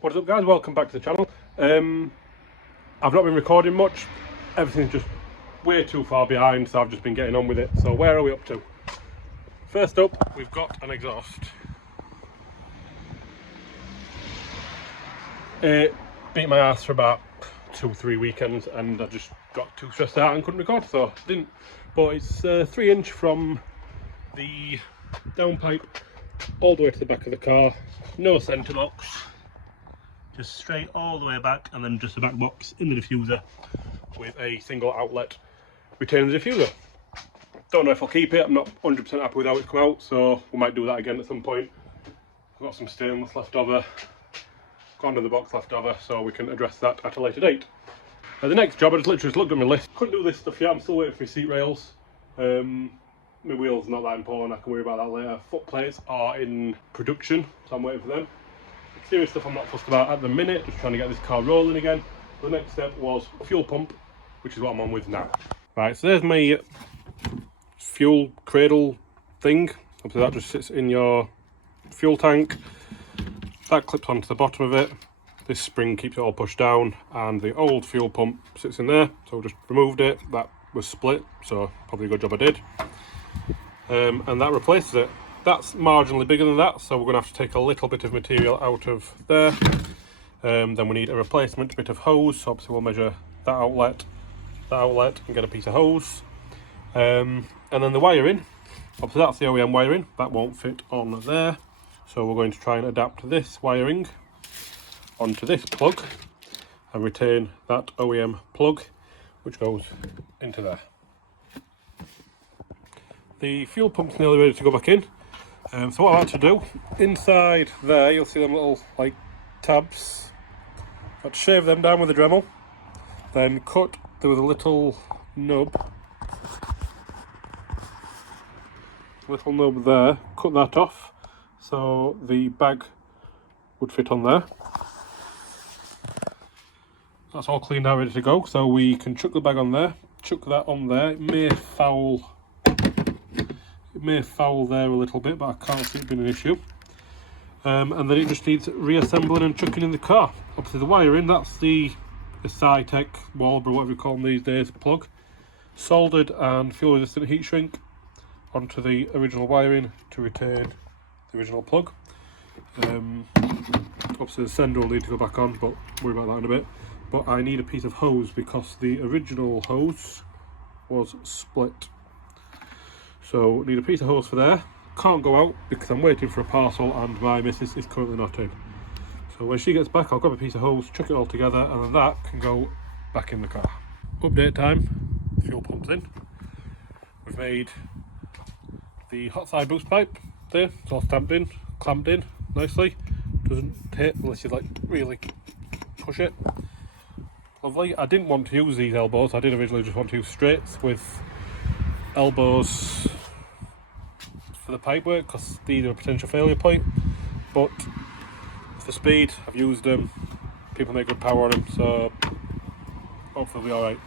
What is up, guys? Welcome back to the channel. I've not been recording much. Everything's just way too far behind, so I've just been getting on with it. So where are we up to? First up, we've got an exhaust. It beat my ass for about 2-3 weekends, and I just got too stressed out and couldn't record, so didn't. But it's 3-inch from the downpipe all the way to the back of the car. No centre box. Just straight all the way back, and then just a back box in the diffuser with a single outlet retaining the diffuser. Don't know if I'll keep it. I'm not 100% happy with how it's come out, so we might do that again at some point. I've got some stainless left over, got another box left over, so we can address that at a later date. The next job, I just literally looked at my list. Couldn't do this stuff yet. I'm still waiting for my seat rails. My wheels not that important. I can worry about that later. Foot plates are in production, so I'm waiting for them. Serious stuff I'm not fussed about at the minute, just trying to get this car rolling again. The next step was fuel pump, which is what I'm on with now. Right, so there's my fuel cradle thing. Obviously that just sits in your fuel tank. That clips onto the bottom of it. This spring keeps it all pushed down, and the old fuel pump sits in there. So I just removed it. That was split, so probably a good job I did. And that replaces it. That's marginally bigger than that, so we're going to have to take a little bit of material out of there. Then we need a replacement bit of hose, so obviously we'll measure that outlet, and get a piece of hose. And then the wiring, obviously that's the OEM wiring, that won't fit on there. So we're going to try and adapt this wiring onto this plug and retain that OEM plug, which goes into there. The fuel pump's nearly ready to go back in. So what I had to do, inside there you'll see them little like tabs. I had to shave them down with a Dremel, then cut, there was a little nub there, cut that off so the bag would fit on there. That's all cleaned out, ready to go, so we can chuck the bag on there, chuck that on there. It may foul there a little bit, but I can't see it being an issue. And then it just needs reassembling and chucking in the car. Obviously the wiring, that's the Sytec, Walbro, whatever you call them these days, plug. Soldered and fuel resistant heat shrink onto the original wiring to retain the original plug. Obviously the sender will need to go back on, but we'll worry about that in a bit. But I need a piece of hose because the original hose was split. So need a piece of hose for there. Can't go out because I'm waiting for a parcel and my missus is currently not in. So when she gets back, I'll grab a piece of hose, chuck it all together, and then that can go back in the car. Update time, fuel pump's in. We've made the hot side boost pipe there. It's all stamped in, clamped in nicely. Doesn't hit unless you like really push it. Lovely. I didn't want to use these elbows. I did originally just want to use straights with elbows for the pipe work because these are a potential failure point, but for speed I've used them. People make good power on them, so hopefully we'll be alright.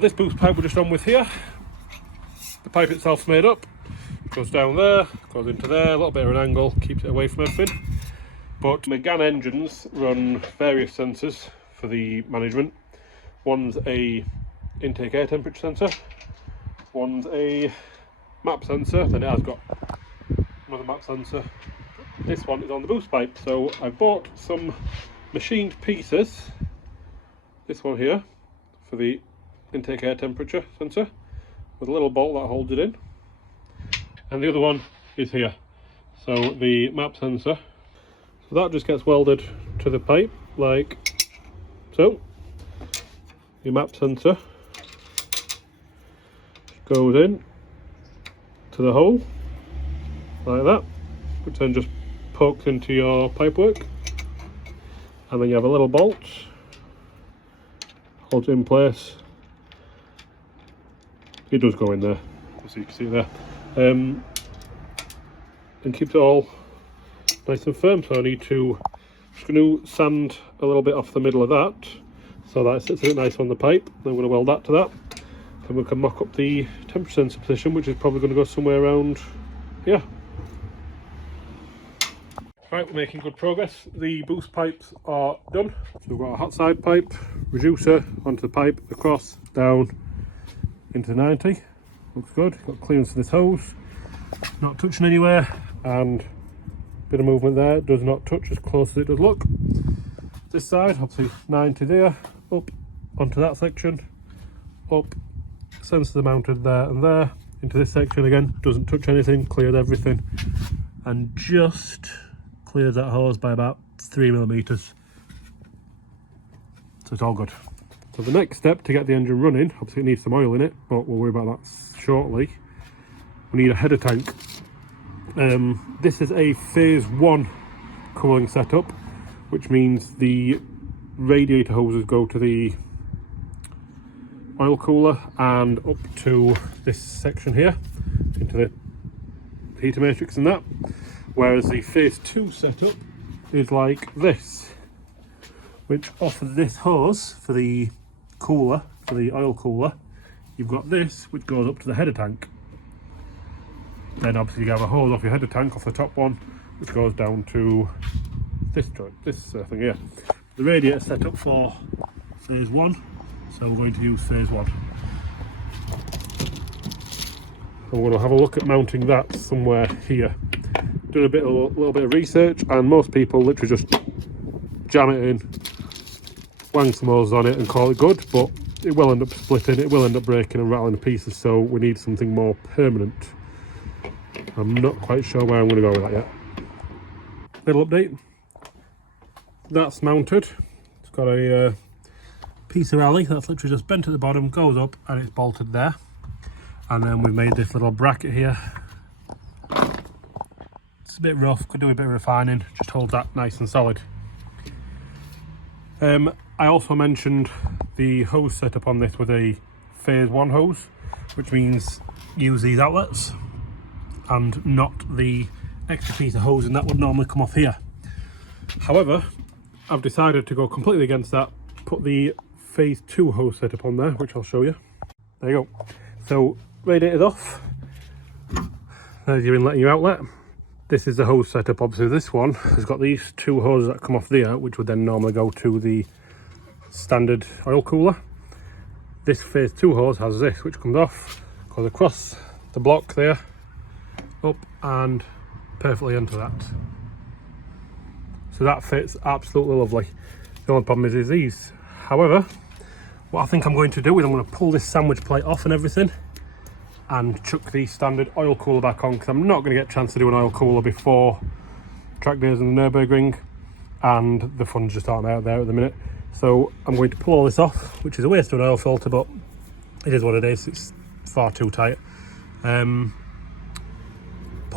This boost pipe we're just on with here, the pipe itself's made up, goes down there, goes into there, a little bit of an angle, keeps it away from everything. But Megane engines run various sensors for the management. One's a intake air temperature sensor, one's a map sensor, then it has got another map sensor. This one is on the boost pipe, so I bought some machined pieces. This one here for the intake air temperature sensor with a little bolt that holds it in, and the other one is here, so the map sensor. So that just gets welded to the pipe like so. The map sensor goes in to the hole like that, which then just pokes into your pipework, and then you have a little bolt, holds it in place. It does go in there, so you can see there, and keeps it all nice and firm. So I need to just going to sand a little bit off the middle of that so that it sits a bit nice on the pipe. Then I'm going to weld that to that. And we can mock up the temperature sensor position, which is probably going to go somewhere around here. Right, we're making good progress. The boost pipes are done. So we've got a hot side pipe, reducer onto the pipe, across, down into 90. Looks good. Got clearance to this hose, not touching anywhere, and bit of movement there. Does not touch, as close as it does look. This side, obviously 90 there, up onto that section, up, sensors mounted there and there, into this section again, doesn't touch anything, cleared everything, and just clears that hose by about 3mm. So it's all good. So the next step to get the engine running, obviously it needs some oil in it, but we'll worry about that shortly. We need a header tank. This is a phase 1 cooling setup, which means the radiator hoses go to the oil cooler and up to this section here, into the heater matrix and that. Whereas the phase 2 setup is like this, which off of this hose for the cooler, for the oil cooler, you've got this which goes up to the header tank. Then obviously you have a hose off your header tank, off the top one, which goes down to this joint, this thing here. The radiator set up for phase 1, so we're going to use phase 1. I'm going to have a look at mounting that somewhere here. Done a little bit of research, and most people literally just jam it in, wang some hoses on it and call it good, but it will end up splitting, it will end up breaking and rattling to pieces, so we need something more permanent. I'm not quite sure where I'm going to go with that yet. Little update. That's mounted. It's got a piece of alley that's literally just bent at the bottom, goes up, and it's bolted there. And then we've made this little bracket here. It's a bit rough, could do a bit of refining, just hold that nice and solid. I also mentioned the hose setup on this with a phase 1 hose, which means use these outlets and not the extra piece of hosing that would normally come off here. However, I've decided to go completely against that, put the phase 2 hose setup on there, which I'll show you. There you go. So radiator's off, there's your inlet and your outlet. This is the hose setup. Obviously this one has got these 2 hoses that come off there, which would then normally go to the standard oil cooler. This phase 2 hose has this, which comes off, goes across the block there, up and perfectly into that. So that fits absolutely lovely. The only problem is these. However, what I think I'm going to do is I'm going to pull this sandwich plate off and everything and chuck the standard oil cooler back on, because I'm not going to get a chance to do an oil cooler before track days in the Nürburgring, and the funds just aren't out there at the minute. So I'm going to pull all this off, which is a waste of an oil filter, but it is what it is. It's far too tight. Pull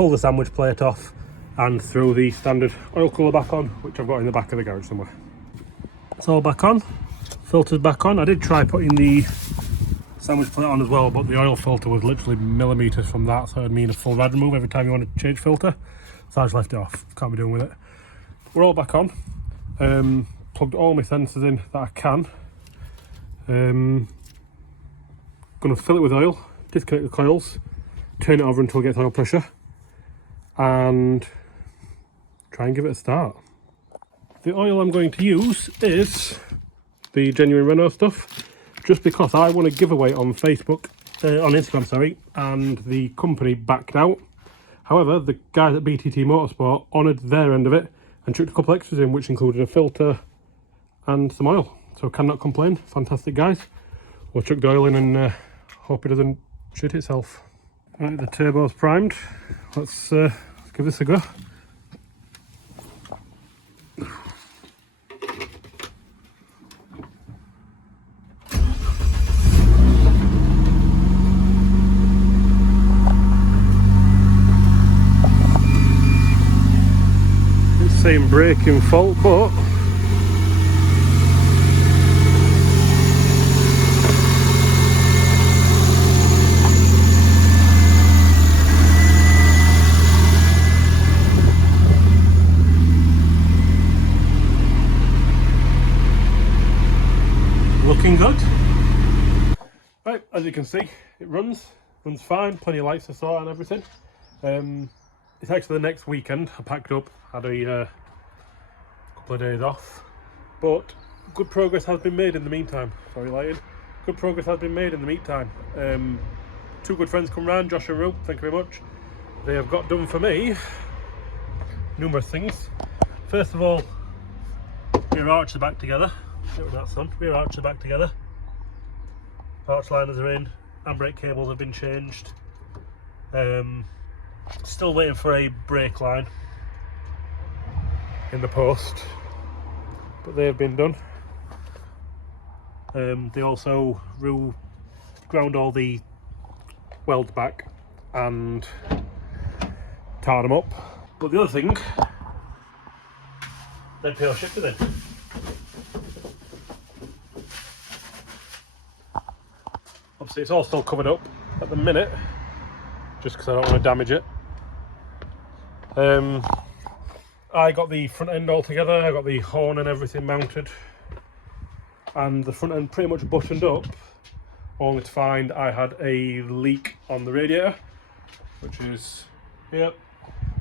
the sandwich plate off and throw the standard oil cooler back on, which I've got in the back of the garage somewhere. It's all back on, filters back on. I did try putting the sandwich plate on as well, but the oil filter was literally millimetres from that, so it'd mean a full rad remove every time you want to change filter. So I just left it off, can't be doing with it. We're all back on. Plugged all my sensors in that I can. Gonna fill it with oil, disconnect the coils, turn it over until it gets oil pressure, and try and give it a start. The oil I'm going to use is the genuine Renault stuff, just because I won a giveaway on Facebook, on Instagram, sorry, and the company backed out. However, the guys at BTT Motorsport honoured their end of it and chucked a couple extras in, which included a filter and some oil. So cannot complain. Fantastic guys. We'll chuck the oil in and hope it doesn't shit itself. Right, the turbo's primed. Let's give this a go. Same braking fault, but looking good. Right, as you can see, it runs fine, plenty of lights I saw and everything. it's actually the next weekend. I packed up, had a couple of days off, but good progress has been made in the meantime. Sorry, lighting. Good progress has been made in the meantime. Two good friends come round, Josh and Rue, thank you very much. They have got done for me numerous things. First of all, rear arches are back together. Look at that, son. Rear arches are back together. Arch liners are in, handbrake cables have been changed. Still waiting for a brake line in the post, but they have been done. They also ground all the welds back and tarred them up. But the other thing, they peel shifted in. Obviously it's all still covered up at the minute, just because I don't want to damage it. I got the front end all together, I got the horn and everything mounted, and the front end pretty much buttoned up, only to find I had a leak on the radiator, which is here,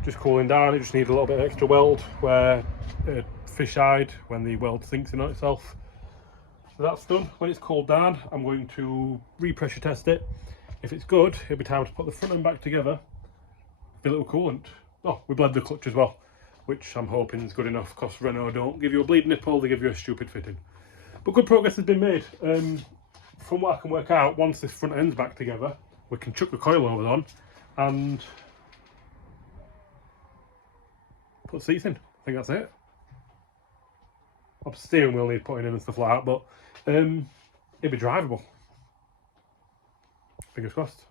just cooling down. It just needed a little bit of extra weld where it fish-eyed when the weld sinks in on itself. So that's done. When it's cooled down, I'm going to re-pressure test it. If it's good, it'll be time to put the front end back together, fill it with coolant. Oh, we bled the clutch as well, which I'm hoping is good enough, because Renault don't give you a bleed nipple, they give you a stupid fitting. But good progress has been made. From what I can work out, once this front end's back together, we can chuck the coilovers on and put seats in. I think that's it. Obviously, steering wheel needs putting in and stuff like that, but it'd be drivable. Fingers crossed.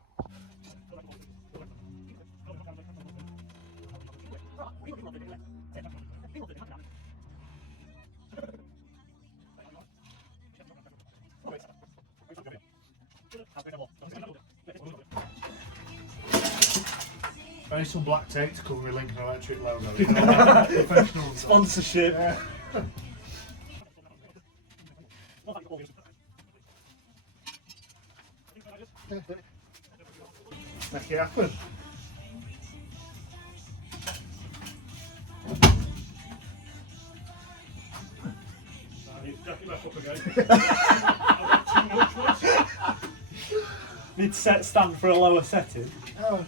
Buy some black tape to cover my Lincoln Electric logo. Professional Sponsorship. Yeah. Make it happen. Need set stand for a lower setting. Oh,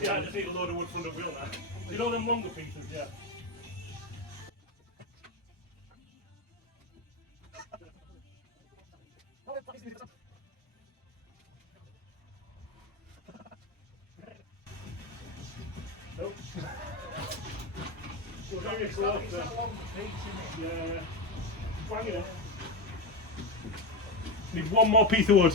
Yeah, I just need a load of wood from the wheel now. You know them longer pieces, yeah. Nope. We're very close then. Yeah. Wang it in. Need one more piece of wood.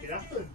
make it happen.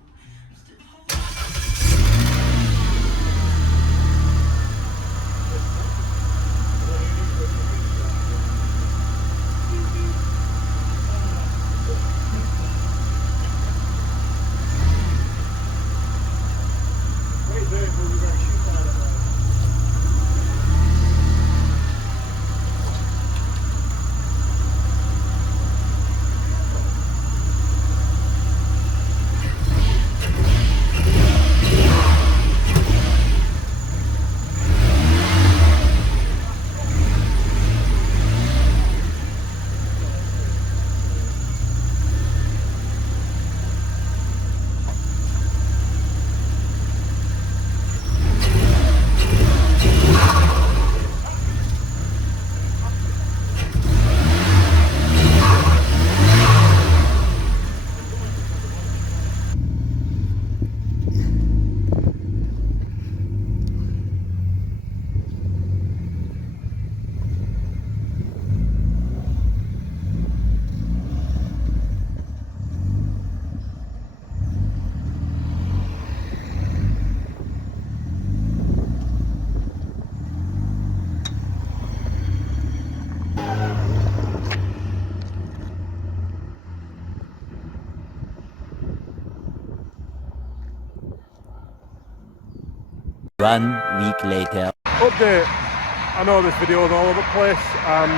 1 week later. Update. I know this video is all over the place and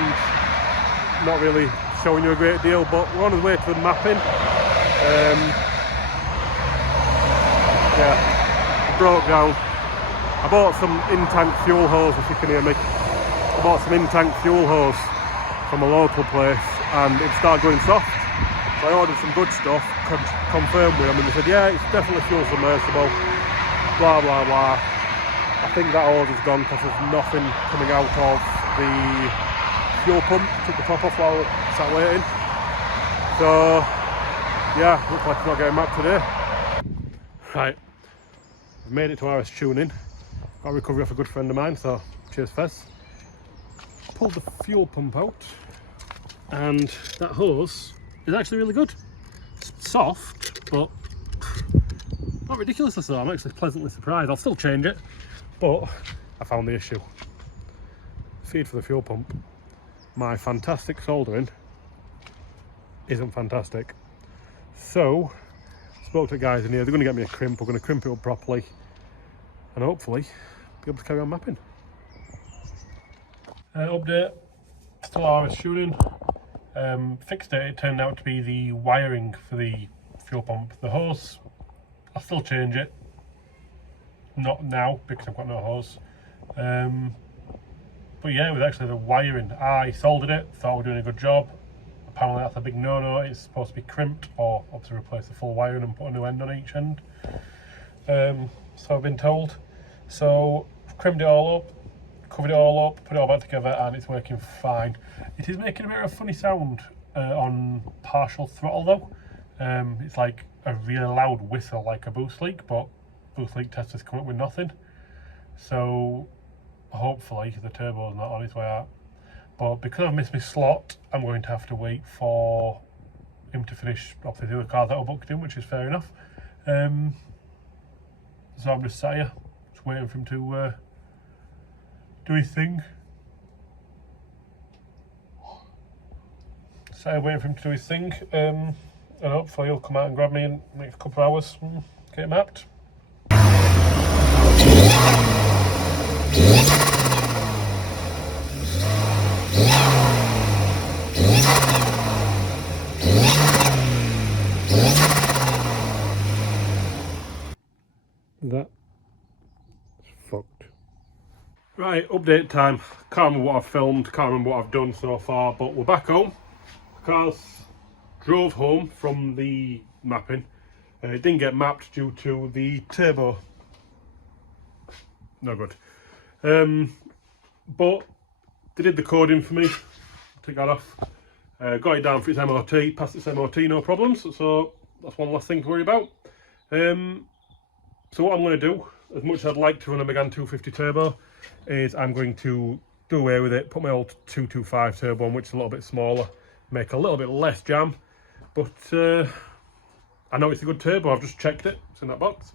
not really showing you a great deal, but we're on the way to the mapping. Yeah, broke down. I bought some in-tank fuel hose, if you can hear me. I bought some in-tank fuel hose from a local place and it started going soft. So I ordered some good stuff, confirmed with them, and they said, yeah, it's definitely fuel submersible, blah blah blah. I think that hose is gone because there's nothing coming out of the fuel pump. Took the top off while I sat waiting. So yeah, looks like it's not getting mapped today. Right, we've made it to RS Tuning. Got a recovery off a good friend of mine, so cheers Fez. Pulled the fuel pump out and that hose is actually really good. It's soft, but not ridiculously so. I'm actually pleasantly surprised. I'll still change it, but I found the issue. Feed for the fuel pump. My fantastic soldering isn't fantastic. So, spoke to the guys in here. They're going to get me a crimp. We're going to crimp it up properly and hopefully be able to carry on mapping. Update. Still RS Tuning. Fixed it. It turned out to be the wiring for the fuel pump. The hose, I'll still change it. Not now because I've got no hose. But yeah, it was actually the wiring. I soldered it, thought we were doing a good job. Apparently that's a big no-no. It's supposed to be crimped or obviously replace the full wiring and put a new end on each end. So I've been told. So I've crimped it all up, covered it all up, put it all back together, and it's working fine. It is making a bit of a funny sound on partial throttle though. It's like a really loud whistle like a boost leak, but boost leak testers come up with nothing. So hopefully the turbo's not on its way out. But because I've missed my slot, I'm going to have to wait for him to finish obviously the other cars that are booked in, which is fair enough. So I'm just sat here, just waiting for him to do his thing. Sat here waiting for him to do his thing, and hopefully he'll come out and grab me in the next couple of hours and get it mapped. That's fucked. Right, update time. Can't remember what I've filmed, can't remember what I've done so far, but we're back home. The cars drove home from the mapping. It didn't get mapped due to the turbo. No good. But they did the coding for me. Took that off. Got it down for its MOT, passed its MOT, no problems. So that's one less thing to worry about. So what I'm going to do, as much as I'd like to run a Megane 250 turbo, is I'm going to do away with it, put my old 225 turbo on, which is a little bit smaller, make a little bit less jam. But I know it's a good turbo, I've just checked it, it's in that box.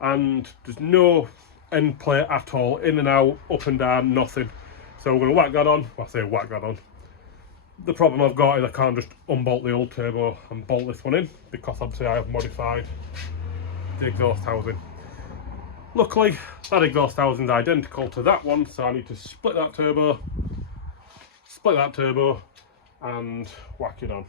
And there's no end plate at all, in and out, up and down, nothing. So we're going to whack that on. Well, I say whack that on. The problem I've got is I can't just unbolt the old turbo and bolt this one in, because obviously I have modified the exhaust housing. Luckily, that exhaust housing is identical to that one, so I need to split that turbo, and whack it on.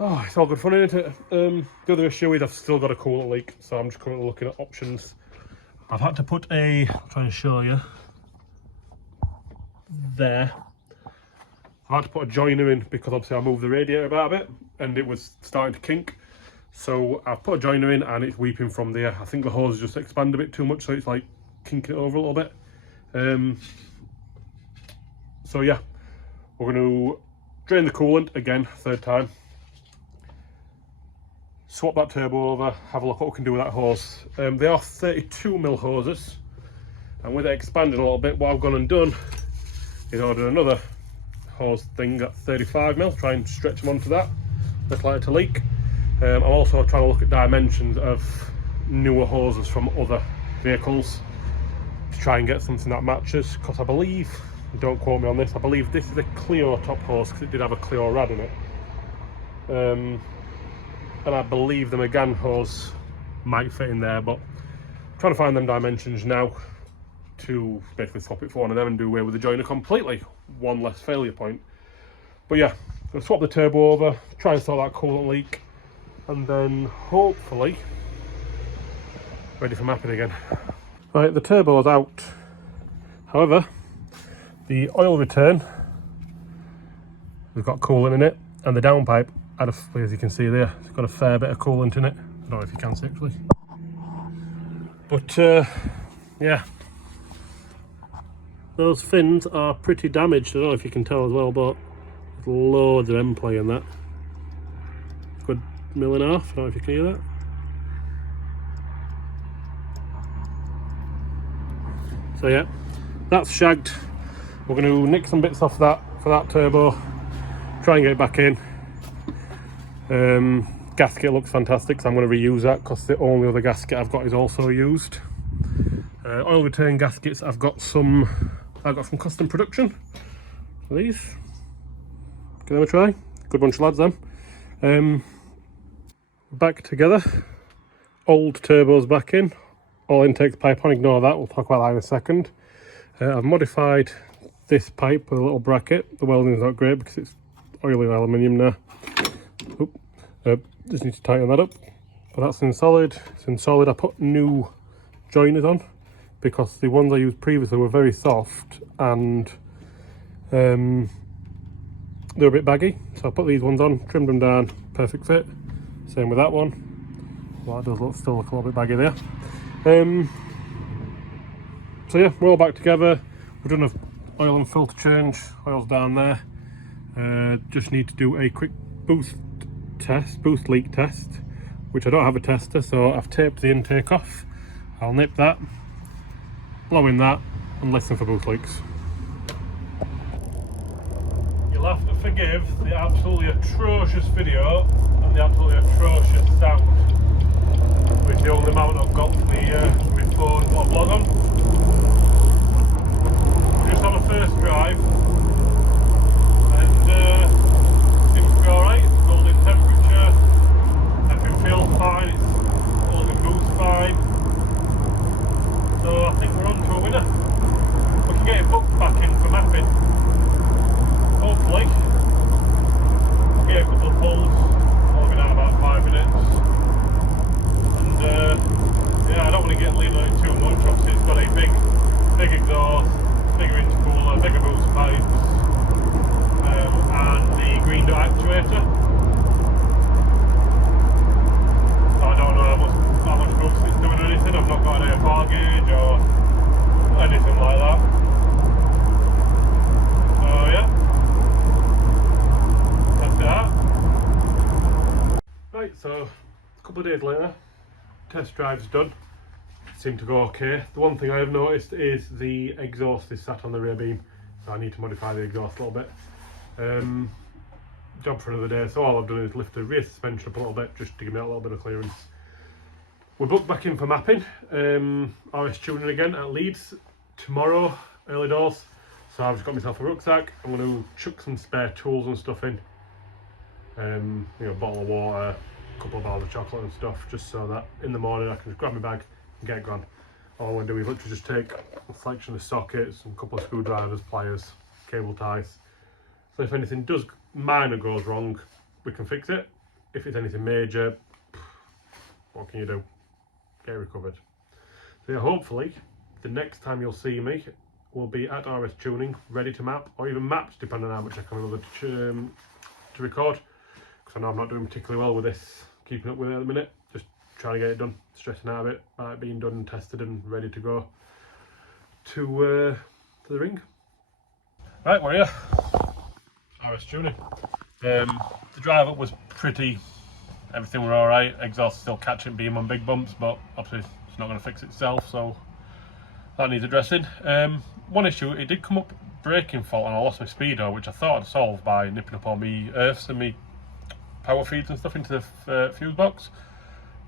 Oh, it's all good fun, isn't it? The other issue is I've still got a coolant leak, so I'm just currently looking at options. I've had to put a, I'll try and show you, there. I've had to put a joiner in because obviously I moved the radiator about a bit and it was starting to kink. So I've put a joiner in and it's weeping from there. I think the hose just expanded a bit too much, so it's like kinking it over a little bit. So yeah, we're going to drain the coolant again, third time. Swap that turbo over, have a look what we can do with that hose. They are 32mm hoses, and with it expanding a little bit, what I've gone and done is ordered another hose thing at 35mm, try and stretch them onto that, less likely to leak. I'm also trying to look at dimensions of newer hoses from other vehicles to try and get something that matches, because I believe, don't quote me on this, I believe this is a Clio top hose because it did have a Clio rad in it. And I believe the Megane hose might fit in there, but trying to find them dimensions now to basically swap it for one of them and do away with the joiner completely. One less failure point. But yeah, I'll swap the turbo over, try and sort that coolant leak, and then hopefully ready for mapping again. Right, the turbo's out. However, the oil return has got coolant in it, and the downpipe, as you can see there, it's got a fair bit of coolant in it. I don't know if you can see actually. But yeah, those fins are pretty damaged. I don't know if you can tell as well, but there's loads of end play in that. Good 1.5 mil. I don't know if you can hear that. So yeah, that's shagged. We're going to nick some bits off that for that turbo, try and get it back in. Gasket looks fantastic, so I'm going to reuse that because the only other gasket I've got is also used. Oil return gaskets, I've got from Custom Production. These, give them a try. Good bunch of lads them. Back together. Old turbos back in. All intakes pipe on. Ignore that. We'll talk about that in a second. I've modified this pipe with a little bracket. The welding's not great because it's oily aluminium now. Just need to tighten that up. But that's in solid. It's in solid. I put new joiners on because the ones I used previously were very soft and they were a bit baggy. So I put these ones on, trimmed them down, perfect fit. Same with that one. Well, that does still look a little bit baggy there. So yeah, we're all back together. We've done an oil and filter change. Oil's down there. Just need to do a quick boost leak test, which I don't have a tester, so I've taped the intake off. I'll nip that, blow in that, and listen for boost leaks. You'll have to forgive the absolutely atrocious video and the absolutely atrocious sound, which the only amount I've got for my phone or vlog on. Just on a first drive, and seems to be alright. Golden temperature, everything feels fine, it's holding boost fine. So I think we're on to a winner. We can get it booked back in for mapping. Hopefully. Get a couple of pulls, I'll be down about 5 minutes. And yeah, I don't want to get lean on it too much. Obviously it's got a big exhaust, bigger intercooler, bigger boost pipes, and the green dot actuator. So I don't know how much boost it's doing or anything. I've not got an AFR gauge or anything like that. So yeah, that's that. Right, so a couple of days later, test drive's done. Seemed to go okay. The one thing I have noticed is the exhaust is sat on the rear beam, so I need to modify the exhaust a little bit. Job for another day, so all I've done is lift the rear suspension up a little bit just to give me a little bit of clearance. We're booked back in for mapping, RS tuning again at Leeds tomorrow, early doors. So I've just got myself a rucksack. I'm going to chuck some spare tools and stuff in. You know, bottle of water, a couple of bars of chocolate and stuff, just so that in the morning I can just grab my bag and get gone. All I'm going to do is literally just take a selection of sockets, and a couple of screwdrivers, pliers, cable ties. So if anything minor goes wrong, we can fix it. If it's anything major, what can you do? Get it recovered. So yeah, hopefully the next time you'll see me will be at RS Tuning, ready to map, or even mapped, depending on how much I can remember to record. Because I know I'm not doing particularly well with this, keeping up with it at the minute. Just trying to get it done, stressing out a bit about it being done and tested and ready to go to the ring. Right, we're here. RS Tuning. The drive up was pretty, everything were alright. Exhaust still catching beam on big bumps, but obviously it's not going to fix itself, so that needs addressing. One issue, it did come up braking fault and I lost my speedo, which I thought I'd solved by nipping up all my earths and my power feeds and stuff into the fuse box.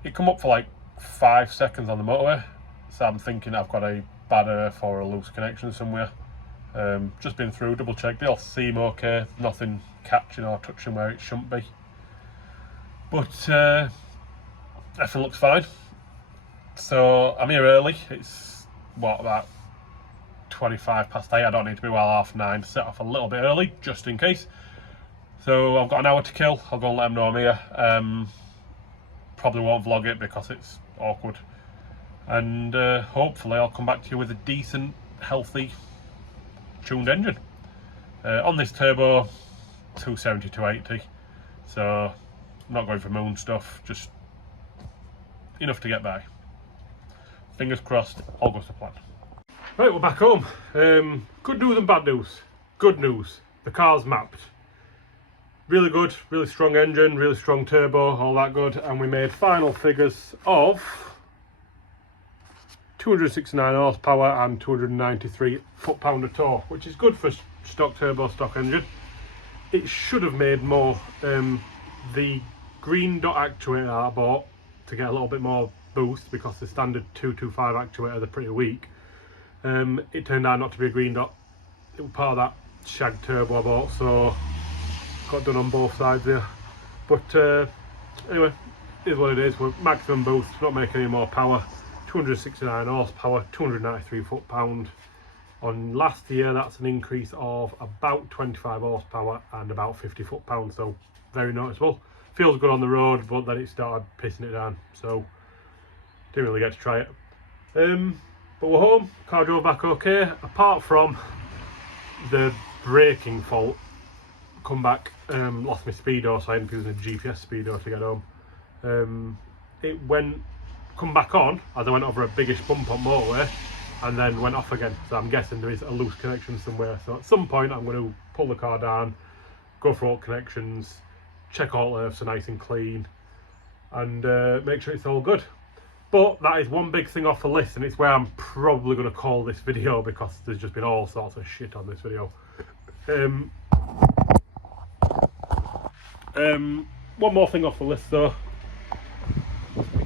It come up for like 5 seconds on the motorway, so I'm thinking I've got a bad earth or a loose connection somewhere. Just been through, double checked, they all seem okay, nothing catching or touching where it shouldn't be. But everything looks fine. So I'm here early. It's what, about 25 past 8. I don't need to be well 9:30 to set off a little bit early just in case. So I've got an hour to kill. I'll go and let them know I'm here. Probably won't vlog it because it's awkward, and hopefully I'll come back to you with a decent, healthy, tuned engine on this turbo 270 280. So I'm not going for moon stuff, just enough to get by. Fingers crossed, all goes to plan. Right, we're back home. Good news and bad news. Good news, the car's mapped. Really good, really strong engine, really strong turbo, all that good. And we made final figures of 269 horsepower and 293 foot-pound of torque, which is good for stock turbo, stock engine. It should have made more. The green dot actuator I bought to get a little bit more boost, because the standard 225 actuator, they're pretty weak. It turned out not to be a green dot. It was part of that shag turbo I bought, so got done on both sides there. But anyway, it is what it is. We're maximum boost, not making any more power. 269 horsepower, 293 foot-pound. On last year, that's an increase of about 25 horsepower and about 50 foot-pound, so very noticeable. Feels good on the road, but then it started pissing it down, so didn't really get to try it. But we're home. Car drove back okay, apart from the braking fault. Come back, lost my speedo, so I ended up using a GPS speedo to get home. It come back on as I went over a biggish bump on motorway, and then went off again. So I'm guessing there is a loose connection somewhere. So at some point I'm going to pull the car down, go for all connections, check all earths are nice and clean, and make sure it's all good. But that is one big thing off the list, and it's where I'm probably going to call this video, because there's just been all sorts of shit on this video. One more thing off the list though.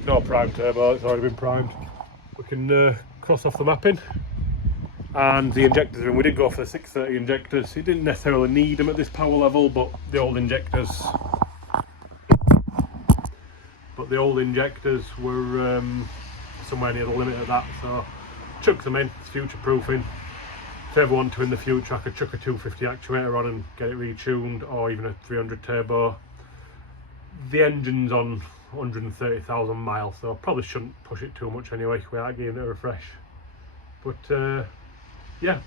No prime turbo, it's already been primed. We can cross off the mapping, and the injectors are in. We did go for the 630 injectors. It didn't necessarily need them at this power level, but the old injectors were somewhere near the limit of that, so chuck them in. It's future proofing. If I ever want to in the future, I could chuck a 250 actuator on and get it retuned, or even a 300 turbo. The engine's on 130,000 miles, so I probably shouldn't push it too much anyway without giving it a refresh. But yeah,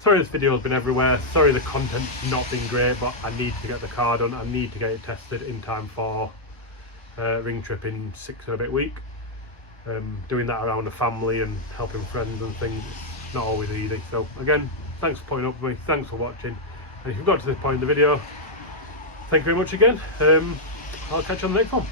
sorry this video's been everywhere, sorry the content's not been great, but I need to get the car done. I need to get it tested in time for ring trip in 6 and a bit week. Doing that around the family and helping friends and things, it's not always easy. So again, thanks for putting up with me, thanks for watching, and if you've got to this point in the video, thank you very much again. I'll catch you on the next one.